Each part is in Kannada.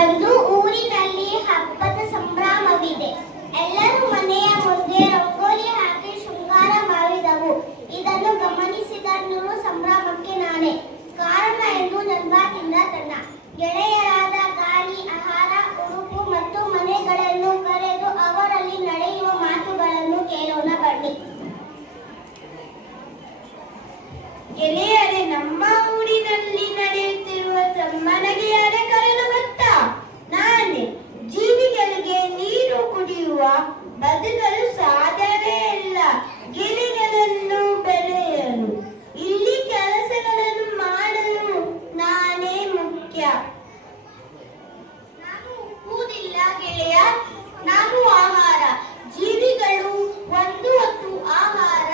ಒಂದು ಊರಿನಲ್ಲಿ ಹಬ್ಬದ ಸಂಭ್ರಮವಿದೆ. ಎಲ್ಲರೂ ಮನೆಯ ಮುಂದೆ ರಂಗೋಲಿ ಹಾಕಿ ಶೃಂಗಾರ ಮಾಡಿದವು. ಇದನ್ನು ಗಮನಿಸಿದ ನೂರು ಸಂಭ್ರಮಕ್ಕೆ ನಾನೇ ಕಾರಣ ಎಂದು ಜನ್ಮದಿಂದ ತನ್ನ ಗೆಳೆಯರಾದ ಗಾಳಿ, ಆಹಾರ, ಉಡುಪು ಮತ್ತು ಮನೆಗಳನ್ನು ಕರೆದು ಅವರಲ್ಲಿ ನಡೆಯುವ ಮಾತುಗಳನ್ನು ಕೇಳೋಣ ಬನ್ನಿ. ಗೆಳೆಯರೇ, ನಮ್ಮ ಊರಿನಲ್ಲಿ ನಡೆಯುತ್ತಿರುವ ನನಗೆ ಯಾರೇ ಕರೆದು ಗೊತ್ತಾ? ನಾನೇ. ಜೀವಿಗಳಿಗೆ ನೀರು ಕುಡಿಯುವ ಬದುಕಲು ಸಾಧ್ಯವೇ ಇಲ್ಲ. ಗಿಳಿಗಳನ್ನು ಬೆಳೆಯಲು, ಇಲ್ಲಿ ಕೆಲಸಗಳನ್ನು ಮಾಡಲು ನಾನೇ ಮುಖ್ಯ. ನಾನು ಒಪ್ಪುವುದಿಲ್ಲ ಗೆಳೆಯ, ನಾನು ಆಹಾರ. ಜೀವಿಗಳು ಒಂದು ಹೊತ್ತು ಆಹಾರ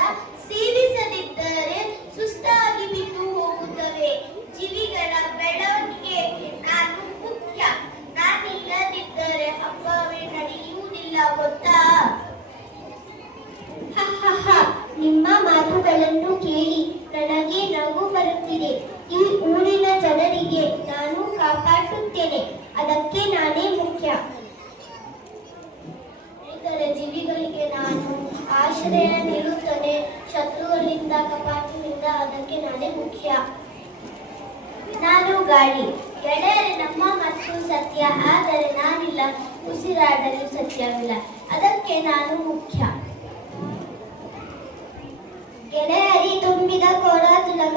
ಸೇವಿಸದಿದ್ದರೆ ಸುಸ್ತಾಗಿ ಬಿದ್ದು ಹೋಗುತ್ತವೆ. ಜೀವಿಗಳ ಬೆಳವಣಿಗೆಗೆ ನಾನು ಮುಖ್ಯ. ನಾನಿಲ್ಲದಿದ್ದರೆ ಹಬ್ಬವೇ ನಡೆಯುವುದಿಲ್ಲ ಗೊತ್ತಾ? ನಿಮ್ಮ ಮಾತುಗಳನ್ನು ಕೇಳಿ ನನಗೆ ನಗು ಬರುತ್ತಿದೆ. ಈ ಊರಿನ ಜನರಿಗೆ ನಾನು ಕಾಪಾಡುತ್ತೇನೆ, ಅದಕ್ಕೆ ನಾನೇ ಮುಖ್ಯ. ಇತರ ಜೀವಿಗಳಿಗೆ ನಾನು ಆಶ್ರಯ ನೀಡುತ್ತೇನೆ, ಶತ್ರುಗಳಿಂದ ಕಾಪಾಡುವುದರಿಂದ ಅದಕ್ಕೆ ನಾನೇ ಮುಖ್ಯ. ನಾನು ಗಾಳಿ. ಗೆಳೆಯರೇ, ನಮ್ಮ ಮತ್ತು ಸತ್ಯ, ಆದರೆ ನಾನಿಲ್ಲ. ಉಸಿರಾಡಲು ಸತ್ಯವಿಲ್ಲ, ಅದಕ್ಕೆ ನಾನು ಮುಖ್ಯ. ಗೆಳೆಯರಿ ತುಂಬಿದ ಕೊಡ ತುಲಗ